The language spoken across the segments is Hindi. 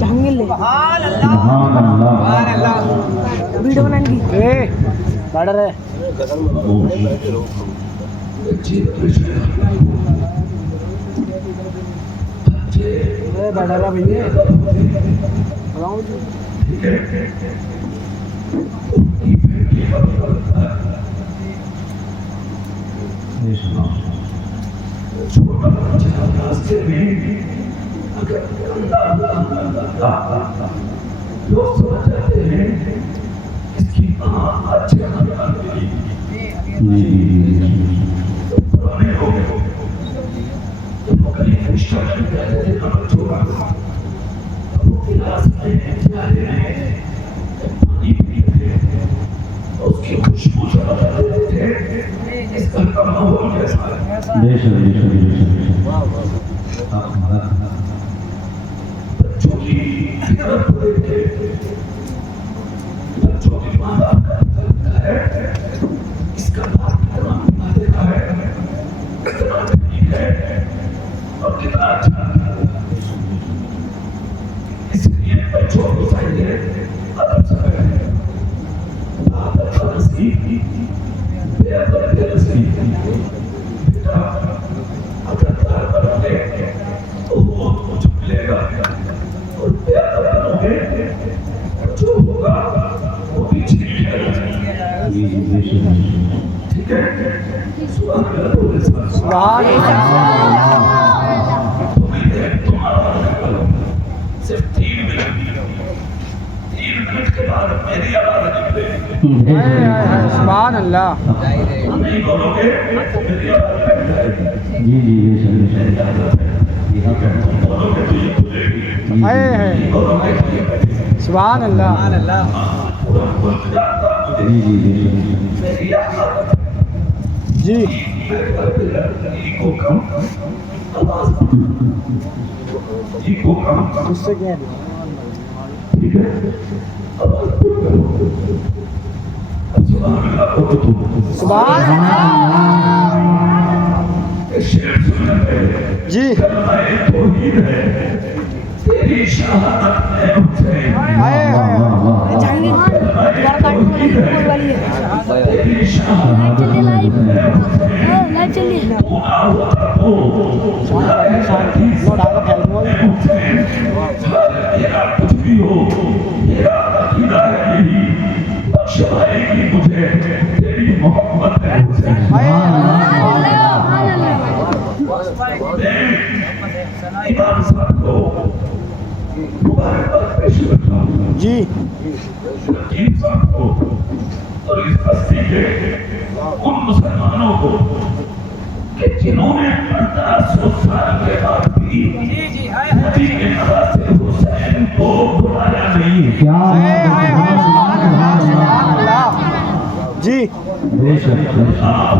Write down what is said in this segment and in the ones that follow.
जहांगीर वीडियो बनाएंगी बड़ा रे बड़ा रहा भैया छोटा बच्चा रास्ते में अगर लोग समझ जाते हैं इसकी माँ अच्छा पुराने हो गए तो कहीं रिश्ता कर जाते थे ना बच्चों का वो गिलास में प्यारे में पानी पीते थे उसकी खुशबू चला जाते थे इसका माहौल कैसा है बच्चों की फिक्र थे बच्चों की माता करता है इसका बाप कितना देखा है कितना ठीक है और कितना अच्छा इसलिए बच्चों को चाहिए अदब से बात अच्छा नसीब बेअदब नसीब अगर तार बदले तो वो कुछ मिलेगा और बेअदब बनोगे जो होगा वो भी ठीक है ठीक है सुभान अल्लाह बोले सुभान तुम्हारा सिर्फ 3 मिनट के बाद मेरी आवाज निकले सुभान अल्लाह नहीं बोलोगे मेरी आवाज जी जी बोलोगे तो ये बोलेगी बोलोगे तो ये बैठेगी सुभान अल्लाह जी उससे क्या ठीक है सुभान जी तेरी शहादत है हुसैन तेरी शहादत कुछ भी हो मेरा अकीदा है यही बख्शवाएगी मुझे तेरी मोहब्बत है हुसैन इमाम साहब को मुबारकबाद पेश करता हूं जी हकीम साहब को और इस बस्ती के उन मुसलमानों को कि जिन्होंने 1500 साल के बाद भी नबी के नवासे हुसैन को बुलाया नहीं क्या जी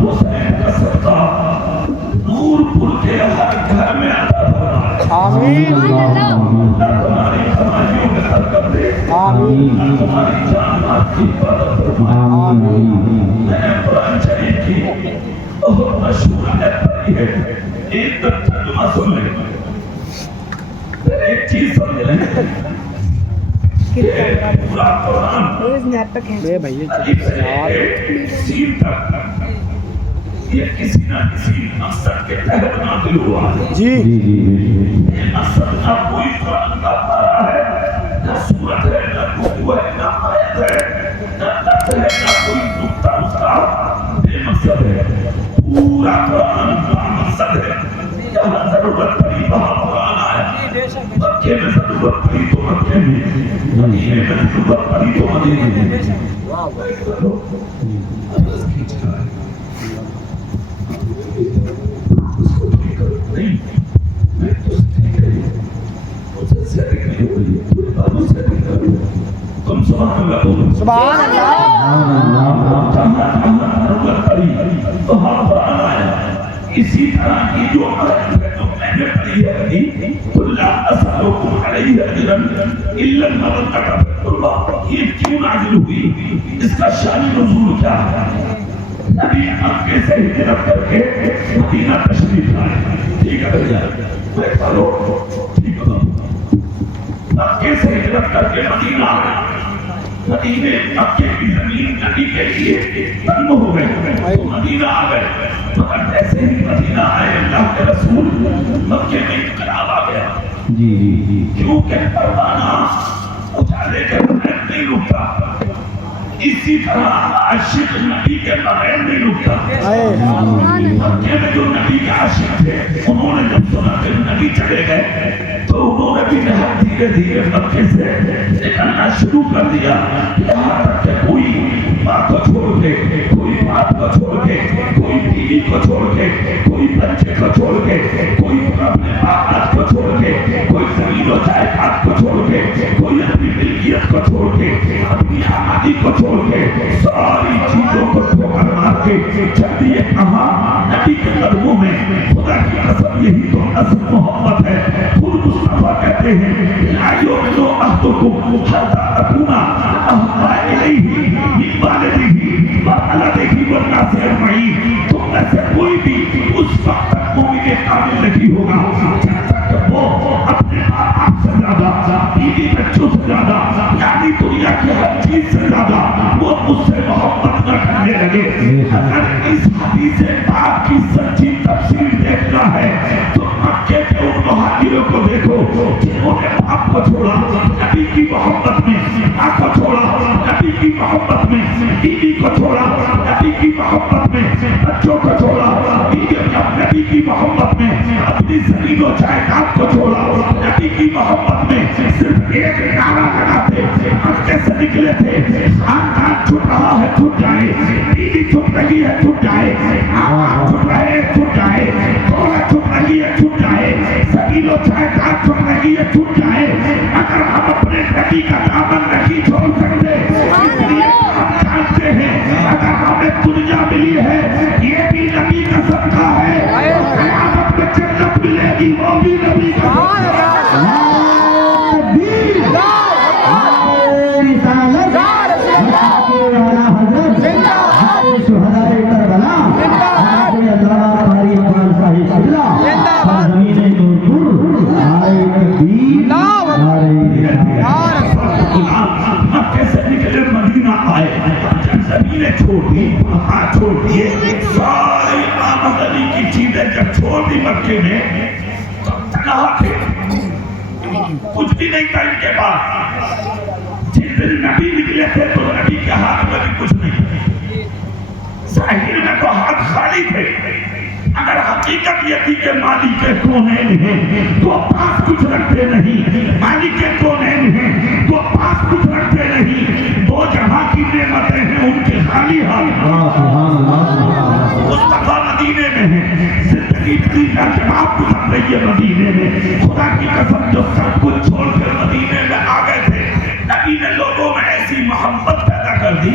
हुसैन का सदका नूरपुर के हर घर में आता था आमीन हमारी कमाइयों में बरकत दे आमीन हमारी जान माल की इबादत फरमा मैंने कुरान शरीफ की बहुत मशहूर आयत पढ़ी है एक तक तर्जुमा सुन ले एक चीज समझ ले पूरा कुरान भैया अलीफ से सीन तक ये किसी ना किसी मकसद के तहत नाज़िल हुआ है जी मकसद ना कोई कुरान का पारा है ना सूरत है ना रुकू है ना आयत है ना लफ्ज़ है ना कोई नुक्ता उसका बेमकसद है पूरा कुरान का मकसद है जहाँ जरूरत पड़ी वहाँ कुरान आया मक्के में जरूरत पड़ी तो मक्के में मदीने में जरूरत पड़ी तो मदीने में तुम सुभान अल्लाह बोलो सुभान अल्लाह तो हाँ कुरान आया इस इसी तरह की जो आयत है जो मैंने पढ़ी है अभी, कुल्ला असलुकुम अलैहि अजरन इल्ला अल-मवद्दता फिल-कुर्बा, ये क्यों नाज़िल हुई, इसका शान नुज़ूल क्या है? नबी मक्के से हिजरत करके मदीना तशरीफ लाए। ठीक है भैया, बैठा लो, ठीक है। मक्के से हिजरत करके मदीना आए। मदीने मक्के की जमीन नबी के लिए तंग हो गई, तो मदीना आ गए। मगर ऐसे ही मदीना आए अल्लाह के रसूल, मक्के में इनकलाब आ गया। जी जी जी। क्योंकि परवाना उजाले के बगैर नहीं रुकता, इसी तरह आशिक नबी के बगैर नहीं रुकता। मक्के में जो नबी के आशिक थे, उन्होंने जब सुना कि नबी चले गए, तो उन्होंने भी धीरे धीरे मक्के से निकलना शुरू कर दिया। यहाँ तक कि कोई माँ को छोड़ के, कोई बाप को छोड़ के, कोई बीवी को छोड़ के, कोई बच्चे को छोड़ के, कोई अपने बाप को छोड़ के, कोई जमीन और जायदाद को छोड़ के, कोई अपनी मिल्कियत को छोड़ के, अपनी आबादी को छोड़ के, सारी चीजों को ठोकर मार के चल दिए कहाँ? नबी के कदमों में। खुदा की कसम, यही तो असल मोहब्बत है। खुद मुस्तफा कहते हैं, ला युमिनु अहदुकुम हत्ता अकूना अहब्बा इलैहि मिन वालिदिही व वलदिही वन्नासि अजमईन। तुम में से कोई भी उस वक्त तक मोमिन कामिल नहीं होगा जब तक वो अपने माँ बाप से ज्यादा, बीवी बच्चों से ज्यादा, यानी दुनिया की हर चीज से ज्यादा वो मुझसे मोहब्बत न करने लगे। अगर इस हदीस पाक की सच्ची तफसीर देखना है तो मक्के के उन मुहाजिरों को देखो जिन्होंने बाप को छोड़ा नबी की मोहब्बत में, माँ को छोड़ा नबी की मोहब्बत में, बीवी को छोड़ा नबी की मोहब्बत में, बच्चों को छोड़ा नबी की मोहब्बत में, अपनी जमीन और जायदाद को छोड़ा नबी की मोहब्बत में। सिर्फ एक नारा लगाते मक्के से निकले थे, खानदान छूट रहा है छूट जाए, बीवी छूट रही है छूट जाए, आप छूट रहे हैं छूट जाए, दौलत छूट रही है छूट जाए, जमीन और जायदाद छूट रही है छूट जाए, अगर हम अपने नबी का दामन नहीं छोड़ सकते, इसलिए हम जानते हैं अगर हमें दुनिया मिली है ये भी नबी का सदका है, क़यामत में जन्नत मिलेगी वो भी नबी का छोड़ दी, छोड़ दिए सारी आमदनी की चीजें जब छोड़ दी मक्के में, तो तनहा थे, कुछ भी नहीं था इनके पास। जिस दिन नबी निकले थे तो नबी के हाथ में भी कुछ नहीं, जाहिर में तो हाथ खाली थे। अगर हकीकत ये थी कि मालिक के कौनैन हैं तो पास कुछ रखते नहीं, मालिक के कौनैन हैं तो पास कुछ रखते नहीं, दो जहां की नेमतें हैं उनके खाली हाथ। मुस्तफा मदीने में है, जिंदगी की लाजवाब गुजर रही है मदीने में। खुदा की कसम, जो सब कुछ छोड़कर मदीने में आ गए थे, नबी ने लोगों में ऐसी मोहब्बत पैदा कर दी,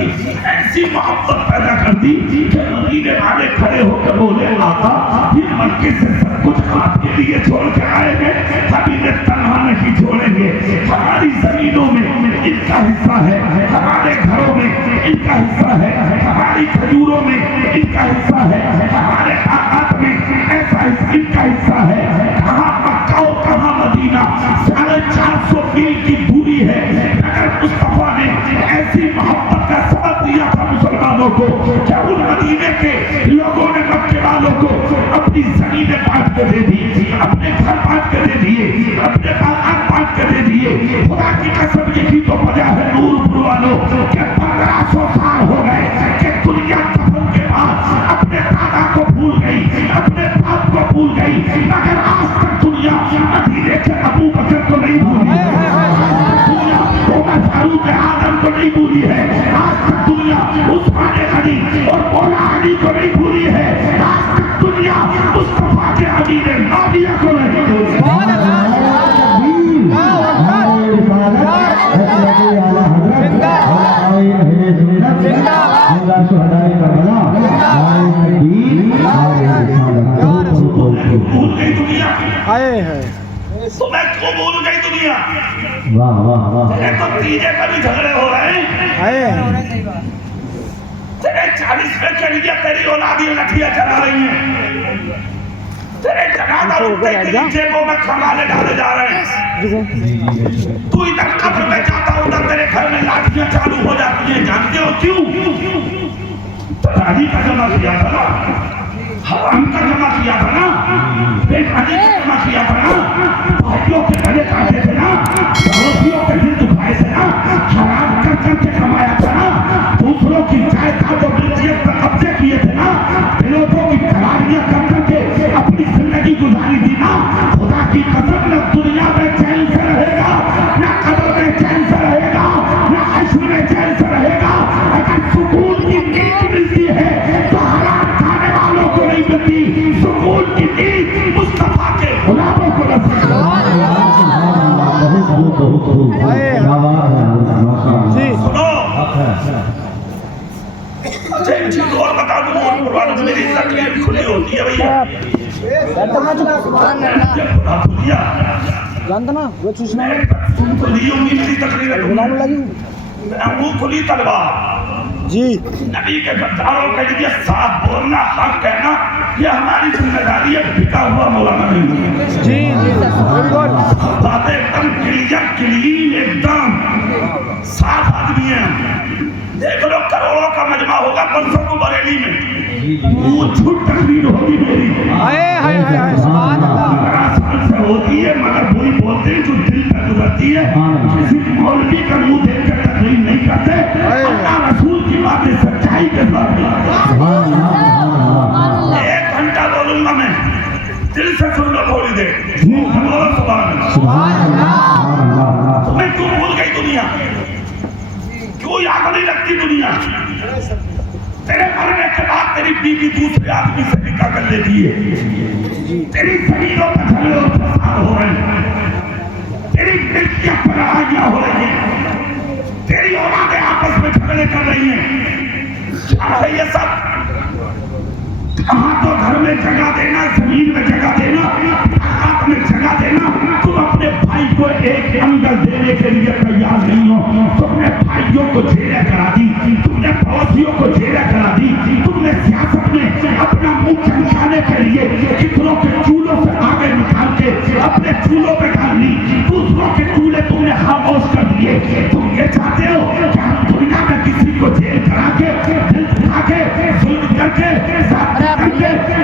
ऐसी मोहब्बत पैदा कर दी कि मदीने वाले खड़े होकर बोले, आका ये मक्के से सब कुछ आपके लिए छोड़ के आएंगे, कभी ने तन्हा नहीं छोड़ेंगे। हमारी जमीनों में इनका हिस्सा है, हमारे घरों में इनका हिस्सा है, हमारी खजूरों में इनका हिस्सा है, हमारे आकाश में ऐसा इनका हिस्सा है। कहाँ मक्का और कहाँ मदीना, 450 मील की दूरी है। अगर मुस्तफा ने ऐसी मोहब्बत का सबक दिया था मुसलमानों को, क्या उन मदीने के लोगों ने मक्के वालों को अपनी जमीनें बांट के दे दी, अपने घर बांट के दे दिए, अपने बागान बांट के दे दिए। खुदा की कसम, यही तो वजह है नूरपुर वालों के 1500 साल हो गए कि दुनिया दफन के बाद अपने दादा को भूल गई, अपने बाप को भूल गई, मगर आज तक दुनिया मदीने के अबू बकर को नहीं भूली, दुनिया फारूक आजम को नहीं भूली है, आज तक दुनिया उस्मान गनी और मौला अली को नहीं भूली है, आज तक दुनिया मुस्तफा के अमीर नादिया को नहीं भूली। जिंदा आए हैं तो मैं क्यों भूल गई दुनिया? वाह वाह वाह तेरे तो तीजे कभी झगड़े हो रहे हैं, आए हैं तेरे 40 में के लिए तेरी औलादी लठियां चला रही है, तेरे जनाजा उठते के लिए जेबों में खंगाले डाले जा रहे हैं। तू इधर कब्र में जाता उधर तेरे घर में लाठियां चालू हो जाती हैं। जानते हो क्यों? तराजी का जमा किया था ना, हराम का जमा किया था ना, बेकाजी का जमा किया था ना, भाइयों के गले काटे थे ना, पड़ोसियों के दिल दुखाए थे ना, हराम कर करके कमाया था ना, दूसरों की जायदाद और मिल्कियत पर कब्जे किए थे ना, लोगों की तलाशियां कर करके अपनी जिंदगी गुजारी थी ना। खुदा की कसम न दुनिया में चैन से रहेगा, न कब्र में चैन से रहेगा, न हश्र में चैन से रहेगा। अगर सुकून की नींद मिलती है तो हराम खाने वालों को नहीं मिलती। सुकून की नींद मुस्तफा के गुलामों को नसीब जी सुनो। अच्छा एक चीज और बता दूं, और कुर्बान मेरी तकलीफ खुली होती है भैया। भैया जानता ना वो चूसना तुम तो ली होंगी मेरी तकलीफ, गुलाम लगी मुंह खुली तलवार। जी नबी के गद्दारों के लिए साफ बोलना, हक कहना, ये हमारी जिम्मेदारी है। बिका हुआ मौलाना नहीं। जी जी बिल्कुल बातें एकदम क्लियर क्लीन, एकदम साफ आदमी है। देख लो करोड़ों का मजमा होगा परसों को बरेली में, वो झूठ तकरीर होगी मेरी। आए हाय सुभान अल्लाह आसान से होती है मगर वही बोलते हैं जो दिल पर गुजरती है। किसी मौलवी का मुंह देख कर तकरीर नहीं करते, अल्लाह रसूल की बातें सच्चाई के साथ। 1 घंटा बोलूंगा मैं, दिल से सुन लो थोड़ी देर। बोलो सुभान अल्लाह। तुम्हें क्यों भूल गई दुनिया? क्यों याद नहीं रखती दुनिया? तेरे मरने के बाद तेरी बीवी दूसरे आदमी से निकाह कर लेती है, तेरी जमीनों पर झगड़े और फसाद हो रहे हैं, तेरी मिल्कियत पर लड़ाइयां हो रही हैं, तेरी औलादें आपस में झगड़े कर रही हैं। क्या है ये सब? कहाँ तो घर में जगह देना, जमीन में जगह देना, हाथ में जगह देना, तुम अपने भाई को एक अंगल देने के लिए तैयार नहीं हो। तुमने भाइयों को जेल करा दी, तुमने पड़ोसियों को जेल करा दी, तुमने सियासत में अपना मुंह चमकाने के लिए कितनों के चूल्हों से आगे निकाल के अपने चूल्हों पे डाल ली, दूसरों के चूल्हे तुमने खामोश कर दिए। तुम ये चाहते हो कि हम दुनिया में किसी को जेल करा के, दिल दुखा के, जुल्म करके,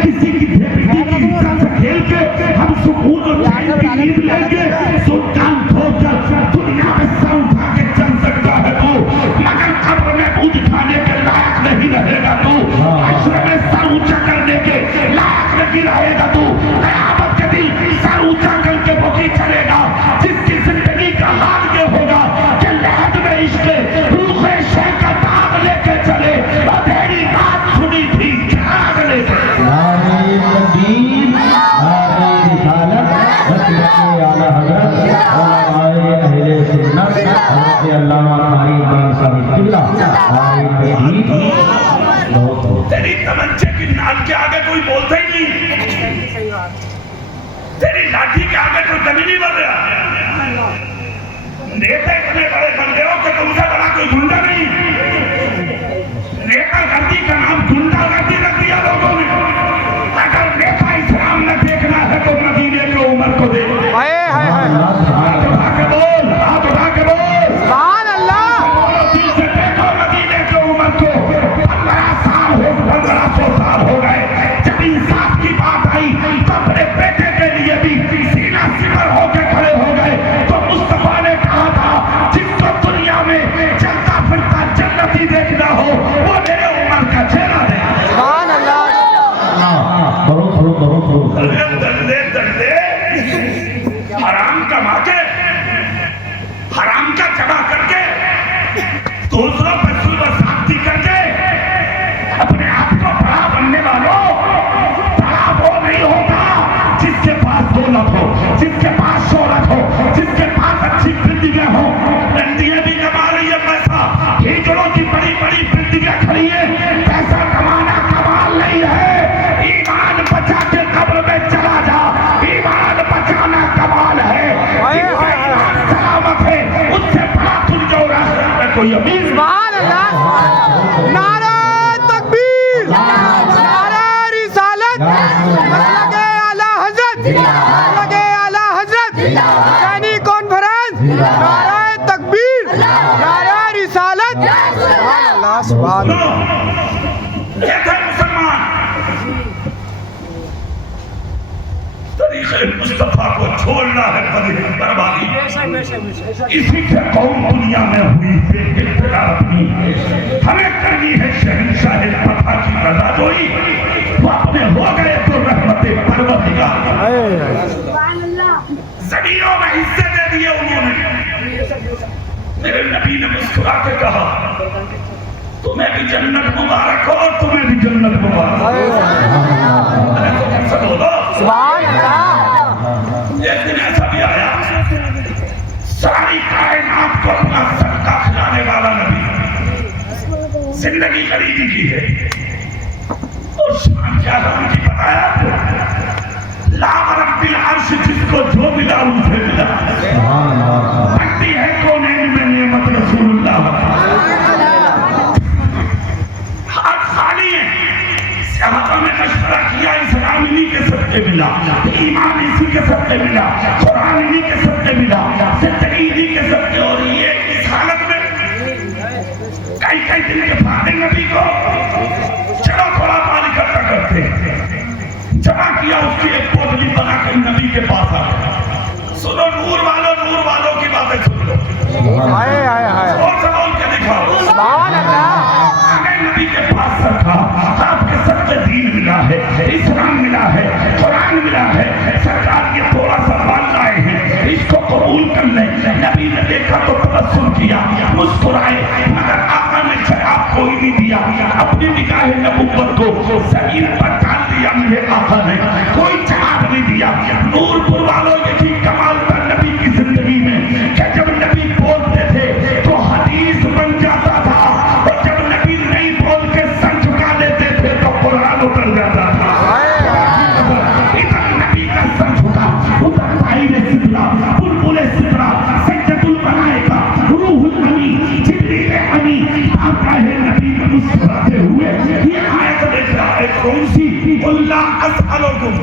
किसी की बेटी की इज्जत से खेल के हम सुकून और चैन की नींद लेंगे? सुल्तान ठोकर दुनिया में सर उठा के चल सकता है तू, मगर कब्र में मुंह दिखाने के लायक नहीं रहेगा तू, हश्र में सर ऊंचा करने के लायक नहीं रहेगा तू। कयामत के दिन सर ऊंचा करके वो चलेगा जिसकी जिंदगी का हाल ये होगा कि लहद में इश्क रूखे शह का दाग लेके चले। अंधेरी रात सुनी थी आग लेके तेरी तमंचे की नाक के आगे कोई बोलता ही नहीं, तेरी लाठी के आगे कोई कभी नहीं बढ़ रहा। नेता इतने बड़े बन गए हो कि तुमसे बड़ा कोई गुंडा नहीं। नेता गर्दी का नाम गुंडा गर्दी रख दिया लोगों ने। अगर नेता इस्लाम में देखना है तो मदीने की उम्र को देखो। हाथ उठा के बोल, हाथ उठा के बोल सुभान अल्लाह। दिल से देखो मदीने की उम्र को। 1500 साल हो गए जब इंसाफ की बात आई तो अपने बेटे के लिए भी सीना सिमर होकर खड़े हो गए। तो मुस्तफा ने कहा था जिसको दुनिया में चलता फिरता जन्नती देखना हो वो मेरे उम्र का चेहरा दे। सुभान अल्लाह। दंडे दंडे हराम कमा के, हराम का जमा करके, दूसरों पर जुल्म साथी करके अपने आप को बड़ा बनने वालों, बड़ा वो नहीं होता जिसके पास दौलत हो, जिसके पास शोहरत हो, जिसके पास अच्छी बिल्डिंगें हो। बिल्डिंगें भी कमा रही है पैसा, हिजड़ों की बड़ी बड़ी बिल्डिंगें खड़ी है। पैसा कमाना कमाल नहीं है, ईमान बचा के कब्र में चला जा, ईमान लगे आला हजरत हुसैनी कॉन्फ्रेंस, नाराए तकबीर, नाराए रिसालत। सुभान अल्लाह, सुभान अल्लाह। ये थे मुसलमान। तरीक़े मुस्तफा को छोड़ना है बर्बादी। इसी से कौम दुनिया में हुई बेइख्तियार अपनी। हमें करनी है शहंशाह फतह की रज़ाजोई। वो अपने हो गए तो रहमते परवरदिगार। ज़मीनों में हिस्से दे दिए उन्होंने। मेरे नबी ने मुस्कुरा के कहा, तुम्हें भी जन्नत मुबारक हो और तुम्हें भी जन्नत मुबारक हो। सुभान अल्लाह। एक दिन ऐसा भी आया, सारी कायनात को अपना सदका खिलाने वाला नबी, जिंदगी खरीदी की है। और शान क्या है उनकी बताया आपको? ला रब्बिल अर्श, जिसको जो मिला उनसे मिला। भक्ति है कौनैन में नेमत रसूलुल्लाह। हाथ खाली है। सहाबा में मशवरा किया, इस्लाम इन्हीं के सबके मिला, ईमान इसी के सबके मिला, कुरान इन्हीं के सबके मिला, जिंदगी इन्हीं के सबके। और ये इस हालत में कई कई दिन के फाते नबी को चलो थोड़ा माल इकट्ठा करते, जमा किया, उसकी एक पोटली बनाकर नबी के पास आ गए। सुनो नूर वालों की बातें सुन लो। हाय हाय हाय। और बोल के दिखाओ। सुभान अल्लाह। नबी के पास रखा, आपके सबके दीन मिला है, इस्लाम मिला है, कुरान मिला है। सरकार ये थोड़ा सा माल लाए हैं, इसको कबूल कर ले। नबी ने देखा तो तबस्सुम किया, मुस्कुराए, मगर आका ने जवाब कोई नहीं दिया। अपनी निगाह नबुव्वत को ज़मीन पर डाल दिया मेरे आका ने, कोई जवाब नहीं दिया। नूरपुर वालों ये थी कमाल था नबी की जिंदगी में कि जब नबी बोलते थे तो हदीस बन जाता था, और जब नबी नहीं बोल के सर झुका लेते थे तो कुरान उतर जाता था। इधर नबी का सर झुका, उधर भाई ने सिदरा, बुलबुले सिदरा, सज्जतुल मलाइका, रूहुल अमी, जिब्रील अमी, आपका है नबी में मुस्कुराते हुए। ये आयत देख रहा है कौन सी? कुल्ला अस्अलुकुम,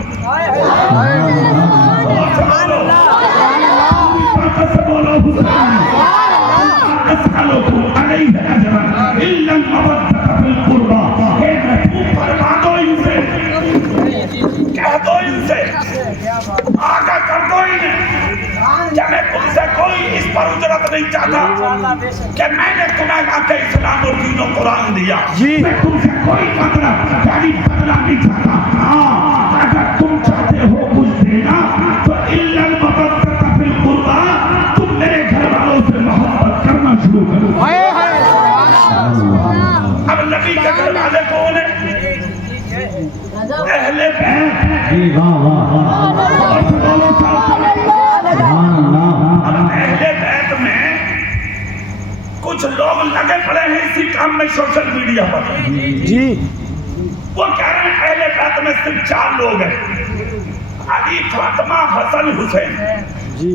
बोलो अस्अलुकुम अलैहि अजरन इल्ला अल-मवद्दत फिल कुर्बा। हे नबी फरमा दो इनसे, कह दो इनसे, आगा कर दो इन्हें कि मैं तुमसे कोई इस पर उजरत नहीं चाहता कि मैंने तुम्हें आके इस्लाम और दीन और कुरान दिया। मैं तुमसे कोई बदला नहीं चाहता। हाँ, अगर तुम चाहते हो कुछ देना तो इल्ला अल-मवद्दत फिल कुर्बा, तुम मेरे घर वालों से मोहब्बत करना शुरू करो। अब नबी के घर वाले कौन है? अहले बैत। अब अहले बैत में कुछ लोग लगे पड़े हैं इसी काम में सोशल मीडिया पर जी। वो कह रहे हैं अहले बैत में सिर्फ 4 लोग हैं, अली, फातिमा, हसन, हुसैन जी।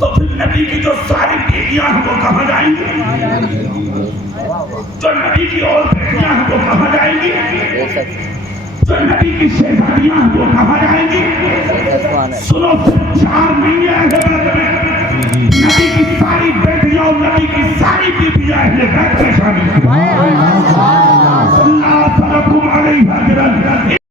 तो फिर नबी की जो सारी बेटियां हैं वो कहाँ जाएंगी? जो नबी की और बेटियां हैं वो कहाँ जाएंगी? जो नबी की शहजादियां हैं वो कहाँ जाएंगी? सुनो, सिर्फ 4 नहीं है अहले बैत में, नबी की सारी बेटियां और नबी की सारी बीबियां अहले बैत में शामिल हैं।